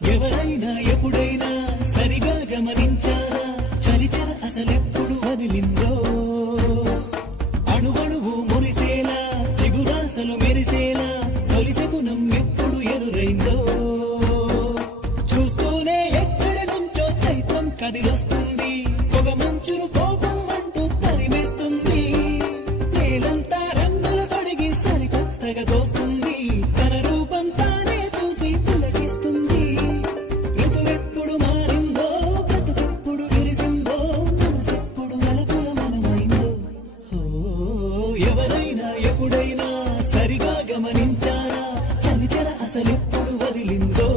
ఎవరైనా ఎప్పుడైనా సరిగా గమనించారా చలిచల అసలెప్పుడు వదిలిందో అణువణువు మురిసేలా చిగురాసలు మెరిసేలా తొలిసగుణం ఎప్పుడు ఎదురైందో చూస్తూనే ఎక్కడి నుంచో చైత్రం కదిలొస్తుంది పొగ మంచును కోపం అంటూ తరిమేస్తుంది నేలంతా రంగులు తొడిగి సరికొత్తగా దోస్తుంది తన రూపం తానే చూసి పులకిస్తుంది ఋతువెప్పుడు మారిందో బ్రతుకెప్పుడు విరిసిందో మనసెప్పుడు వలపుల మనమైందో ఎవరైనా ఎప్పుడైనా సరిగా గమనించారా చలిచల అసలెప్పుడు వదిలిందో